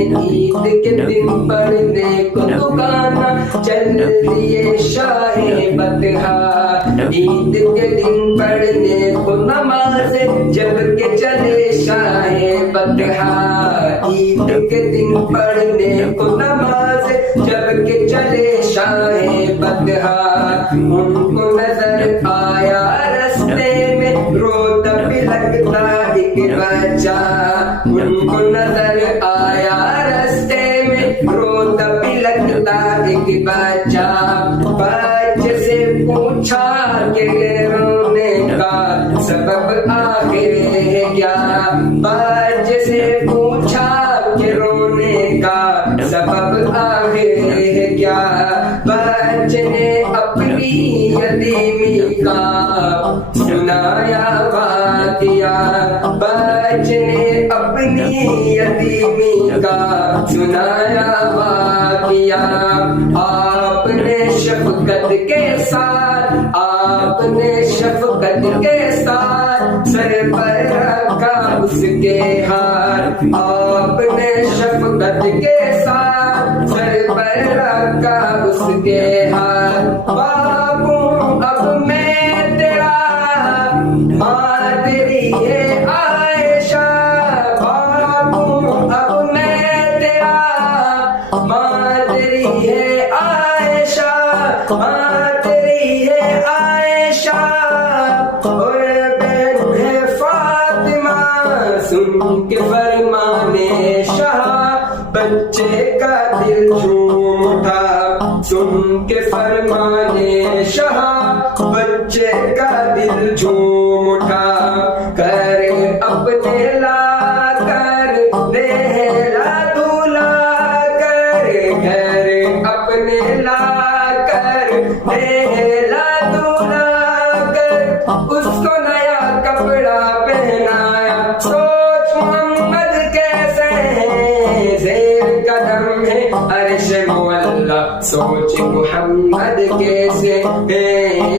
عید کے دن پڑھنے کو دکانہ چل دیے شاہ بطحا، عید کے دن پڑھنے کو نماز جب کے چلے شاہ بطحا، عید کے دن پڑھنے کو نماز جب کے چلے شاہ بطحا، ان کو نظر آیا رستے میں روتا بھی لگتا ایک بچہ، ان کو نظر آیا رستے میں روتا بھی لگتا ایک بچہ، بچے سے پوچھا کہ رونے کا سبب آخر ہے کیا، بچے سے پوچھا کہ رونے کا سبب آخر ہے کیا، بچے نے اپنی یتیمی کا سنایا واقعہ، بچے نے اپنی یتیمی کا سنایا واقعہ، آپ نے شفقت کے ساتھ، آپ نے شفقت کے ساتھ سر پر رکھا اس کے ہاتھ، آپ نے شفقت کے ساتھ سر پر رکھا اس کے ہاتھ، بابو اب میں تیرا، ماں تیری ہے عائشہ، بابو اب میں تیرا، ماں تیری ہے عائشہ، ماں تیری ہے عائشہ، اور بہن ہے فاطمہ، سن کے فرمانے شاہ بچے کا دل جھوم اٹھا، سن کے فرمانے شاہ بچے کا دل جھوم اٹھا، کرے اپنے لا کر نہلا دھلا کر، گھر اپنے لا کر نہلا دھلا کر، اس کو نیا کپڑا پہنایا، سوچ محمد کیسے ہے زیر قدم ہے عرش معلی، سوچ محمد کیسے ہے